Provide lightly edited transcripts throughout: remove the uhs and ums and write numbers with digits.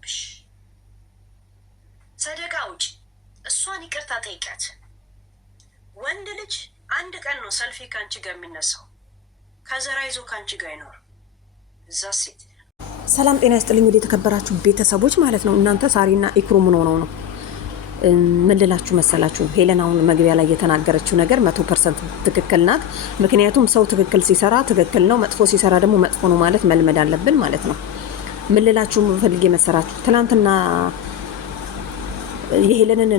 አለብሽ። ሰደቃ ውጭ እሷን ይቅርታ ጠይቂያት። ወንድ ልጅ አንድ ቀን ነው ሰልፊ ከአንቺ ጋር የሚነሳው። ከዘራ ይዞ ከአንቺ ጋር አይኖር። እዛ ሴት ሰላም ጤና ይስጥልኝ። ወደ የተከበራችሁ ቤተሰቦች ማለት ነው። እናንተ ሳሪና ኢክሩ ምን ሆነው ነው? ምን ልላችሁ መሰላችሁ? ሄለን አሁን መግቢያ ላይ የተናገረችው ነገር 100% ትክክል ናት። ምክንያቱም ሰው ትክክል ሲሰራ ትክክል ነው፣ መጥፎ ሲሰራ ደግሞ መጥፎ ነው ማለት መልመድ አለብን ማለት ነው። ምን ልላችሁ ፈልጌ መሰራችሁ? ትናንትና የሄለንን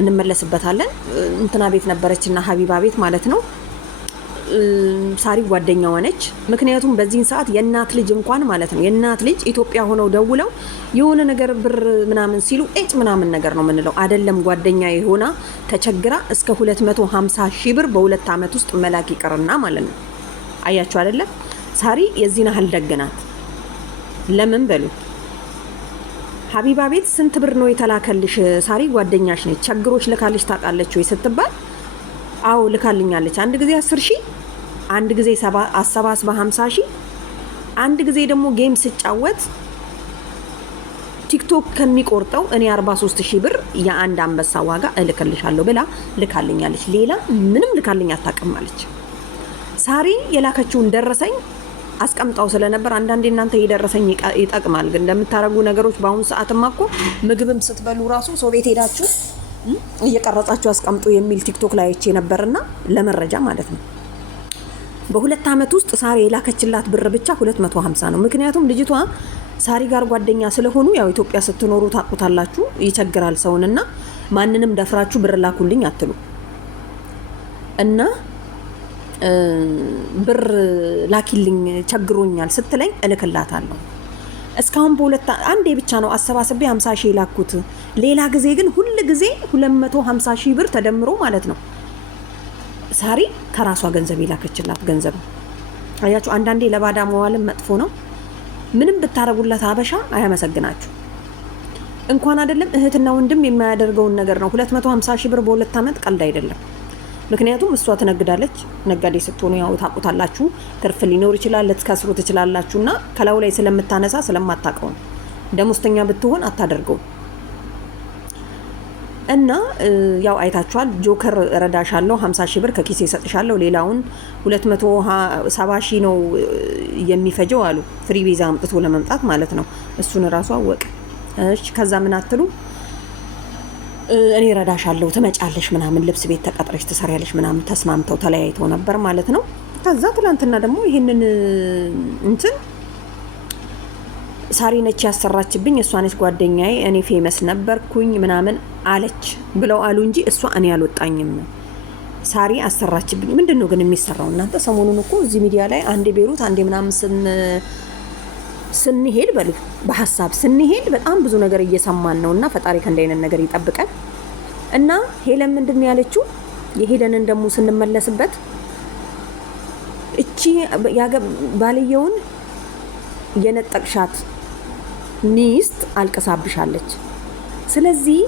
እንመለስበታለን እንትና ቤት ነበረችና ሀቢባ ቤት ማለት ነው። ሳሪ ጓደኛዋ ነች። ምክንያቱም በዚህን ሰዓት የእናት ልጅ እንኳን ማለት ነው የእናት ልጅ ኢትዮጵያ ሆነው ደውለው የሆነ ነገር ብር ምናምን ሲሉ ምናምን ነገር ነው ምንለው አይደለም። ጓደኛ የሆና ተቸግራ እስከ 250 ሺህ ብር በሁለት አመት ውስጥ መላክ ይቀርና ማለት ነው። አያችሁ አይደለ? ሳሪ የዚህን ያህል ደግናት። ለምን በሉ ሀቢባ ቤት ስንት ብር ነው የተላከልሽ? ሳሪ ጓደኛሽ ነች፣ ቸግሮች ልካልሽ ታውቃለች ወይ ስትባል አው ልካልኛለች። አንድ ጊዜ 10 ሺህ፣ አንድ ጊዜ 50 ሺህ፣ አንድ ጊዜ ደግሞ ጌም ስጫወት ቲክቶክ ከሚቆርጠው እኔ 43 ሺህ ብር የአንድ አንበሳ ዋጋ እልክልሻለሁ ብላ ልካልኛለች። ሌላ ምንም ልካልኝ አታውቅም አለች። ሳሪ የላከችውን ደረሰኝ አስቀምጣው ስለነበር አንዳንዴ እናንተ የደረሰኝ ይጠቅማል። ግን እንደምታረጉ ነገሮች በአሁኑ ሰዓትማ እኮ ምግብም ስትበሉ ራሱ ሰው ቤት ሄዳችሁ እየቀረጻችሁ አስቀምጡ የሚል ቲክቶክ ላይ አይቼ ነበርና ለመረጃ ማለት ነው። በሁለት አመት ውስጥ ሳሪ የላከችላት ብር ብቻ 250 ነው። ምክንያቱም ልጅቷ ሳሪ ጋር ጓደኛ ስለሆኑ ያው ኢትዮጵያ ስትኖሩ ታቁታላችሁ፣ ይቸግራል ሰውንና ማንንም ደፍራችሁ ብር ላኩልኝ አትሉ እና ብር ላኪልኝ ቸግሮኛል ስትለኝ እልክላታለሁ። እስካሁን በሁለት አንዴ ብቻ ነው አሰባስቤ 50 ሺህ ላኩት። ሌላ ጊዜ ግን ሁሉ ጊዜ 250 ሺህ ብር ተደምሮ ማለት ነው ሳሪ ከራሷ ገንዘብ የላከችላት ገንዘብ። አያችሁ አንዳንዴ ለባዳ መዋልም መጥፎ ነው። ምንም ብታረጉላት አበሻ አያመሰግናችሁ። እንኳን አይደለም እህትና ወንድም የማያደርገውን ነገር ነው 250 ሺህ ብር በሁለት አመት ቀልድ አይደለም። ምክንያቱም እሷ ትነግዳለች። ነጋዴ ስትሆኑ ያው ታቁታላችሁ። ትርፍ ሊኖር ይችላል፣ ልትከስሩ ትችላላችሁና ከላው ላይ ስለምታነሳ ስለማታቀው ነው። ደሞዝተኛ ብትሆን አታደርገው እና ያው አይታችኋል። ጆከር ረዳሻለሁ 50 ሺህ ብር ከኪሴ ሰጥሻለሁ፣ ሌላውን 270 ሺህ ነው የሚፈጀው አሉ። ፍሪ ቪዛ አምጥቶ ለመምጣት ማለት ነው። እሱን ራሱ አወቀ። እሺ ከዛ ምን አትሉ? እኔ ረዳሻለሁ ትመጫለሽ ምናምን ልብስ ቤት ተቀጥረሽ ትሰሪያለሽ ምናምን ተስማምተው ተለያይተው ነበር ማለት ነው። ከዛ ትላንትና ደግሞ ይሄንን እንትን ሳሪ ነች ያሰራችብኝ፣ እሷ ነች ጓደኛዬ፣ እኔ ፌመስ ነበርኩኝ ምናምን አለች ብለው አሉ እንጂ እሷ እኔ አልወጣኝም፣ ሳሪ አሰራችብኝ። ምንድነው ግን የሚሰራው እናንተ? ሰሞኑን እኮ እዚህ ሚዲያ ላይ አንዴ ቤሩት አንዴ ምናምን ስንሄድ በሉ በሐሳብ ስንሄድ በጣም ብዙ ነገር እየሰማን ነውና ፈጣሪ ከእንዲህ አይነት ነገር ይጠብቀን። እና ሄለን ምንድነው ያለችው? የሄለንን ደግሞ ስንመለስበት እቺ ባልየውን የነጠቅሻት ሚስት አልቀሳብሻለች። ስለዚህ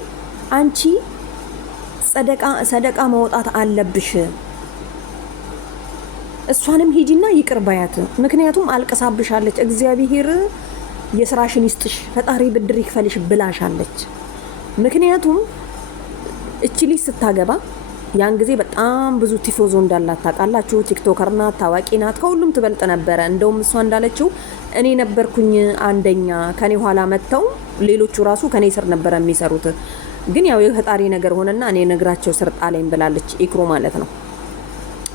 አንቺ ሰደቃ ማውጣት አለብሽ። እሷንም ሂጂና ይቅር ባያት። ምክንያቱም አልቀሳብሻለች። እግዚአብሔር የስራሽን ይስጥሽ፣ ፈጣሪ ብድር ይክፈልሽ ብላሻለች። ምክንያቱም እቺ ልጅ ስታገባ ያን ጊዜ በጣም ብዙ ቲፎዞ እንዳላት ታውቃላችሁ። ቲክቶከር ናት፣ ታዋቂ ናት፣ ከሁሉም ትበልጥ ነበረ። እንደውም እሷ እንዳለችው እኔ ነበርኩኝ አንደኛ፣ ከኔ ኋላ መተው ሌሎቹ ራሱ ከኔ ስር ነበረ የሚሰሩት። ግን ያው የፈጣሪ ነገር ሆነና እኔ ነግራቸው ስር ጣለኝ ብላለች ኢክሩ ማለት ነው።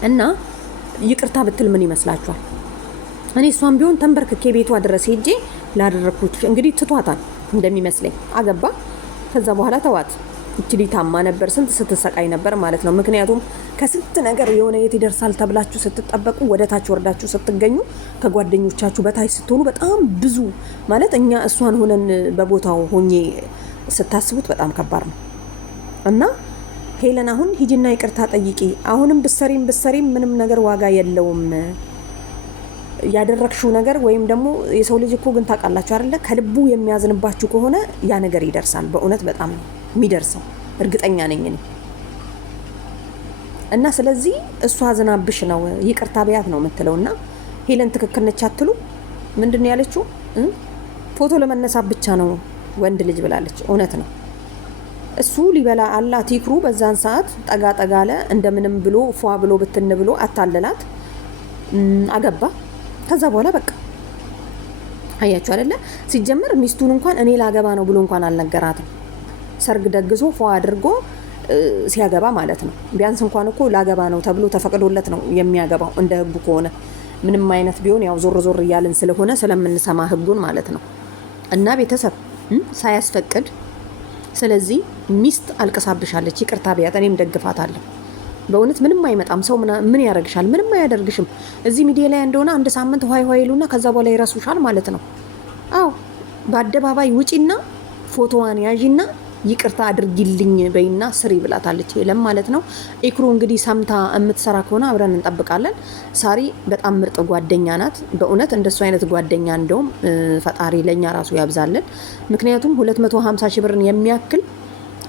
እና ይቅርታ ብትል ምን ይመስላችኋል? እኔ እሷም ቢሆን ተንበርክኬ ቤቷ ድረስ ሄጄ ላደረኩት እንግዲህ ትቷታል እንደሚመስለኝ። አገባ ከዛ በኋላ ተዋት። እቺ ታማ ነበር፣ ስንት ስትሰቃይ ነበር ማለት ነው። ምክንያቱም ከስንት ነገር የሆነ የት ይደርሳል ተብላችሁ ስትጠበቁ ወደ ታች ወርዳችሁ ስትገኙ ከጓደኞቻችሁ በታች ስትሆኑ በጣም ብዙ ማለት እኛ እሷን ሆነን በቦታው ሆኜ ስታስቡት በጣም ከባድ ነው። እና ሄለን አሁን ሂጂና ይቅርታ ጠይቂ። አሁንም ብሰሪም ምንም ነገር ዋጋ የለውም ያደረክሽው ነገር። ወይም ደግሞ የሰው ልጅ እኮ ግን ታውቃላችሁ አይደለ? ከልቡ የሚያዝንባችሁ ከሆነ ያ ነገር ይደርሳል። በእውነት በጣም ነው የሚደርሰው፣ እርግጠኛ ነኝ እኔ። እና ስለዚህ እሷ አዝናብሽ ነው ይቅርታ ቢያት ነው የምትለውና ሄለን ትክክል ነች አትሉ? ምንድነው ያለችው? ፎቶ ለመነሳት ብቻ ነው ወንድ ልጅ ብላለች። እውነት ነው። እሱ ሊበላ አላት ይክሩ በዛን ሰዓት ጠጋ ጠጋ አለ። እንደምንም ብሎ ፏ ብሎ ብትን ብሎ አታለላት፣ አገባ። ከዛ በኋላ በቃ አያችሁ አይደለ? ሲጀመር ሚስቱን እንኳን እኔ ላገባ ነው ብሎ እንኳን አልነገራትም። ሰርግ ደግሶ ፏ አድርጎ ሲያገባ ማለት ነው። ቢያንስ እንኳን እኮ ላገባ ነው ተብሎ ተፈቅዶለት ነው የሚያገባው እንደ ህጉ ከሆነ። ምንም አይነት ቢሆን ያው ዞር ዞር እያልን ስለሆነ ስለምንሰማ ህጉን ማለት ነው። እና ቤተሰብ ሳያስፈቅድ ስለዚህ ሚስት አልቀሳብሻለች፣ ይቅርታ ቢያት እኔም ደግፋታለሁ። በእውነት ምንም አይመጣም። ሰው ምን ያደርግሻል? ምንም አያደርግሽም። እዚህ ሚዲያ ላይ እንደሆነ አንድ ሳምንት ሆይ ሆይ ይሉና ከዛ በኋላ ይረሱሻል ማለት ነው። አዎ በአደባባይ ውጪና ፎቶዋን ያዢና ይቅርታ አድርጊልኝ በይና ስሪ ብላታለች ሄለም ማለት ነው። ኢክሩ እንግዲህ ሰምታ የምትሰራ ከሆነ አብረን እንጠብቃለን። ሳሪ በጣም ምርጥ ጓደኛ ናት። በእውነት እንደሱ አይነት ጓደኛ እንደውም ፈጣሪ ለኛ ራሱ ያብዛልን። ምክንያቱም 250 ሺህ ብርን የሚያክል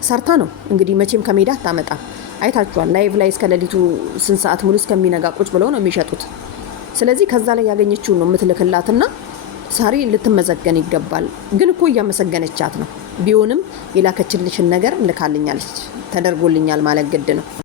ሰርታ ነው እንግዲህ መቼም ከሜዳ አታመጣም። አይታችኋል። ላይቭ ላይ እስከ ሌሊቱ ስንት ሰዓት ሙሉ እስከሚነጋ ቁጭ ብለው ነው የሚሸጡት። ስለዚህ ከዛ ላይ ያገኘችውን ነው የምትልክላትና ሳሪ ልትመሰገን ይገባል። ግን እኮ እያመሰገነቻት ነው። ቢሆንም የላከችልሽን ነገር ልካልኛለች፣ ተደርጎልኛል ማለት ግድ ነው።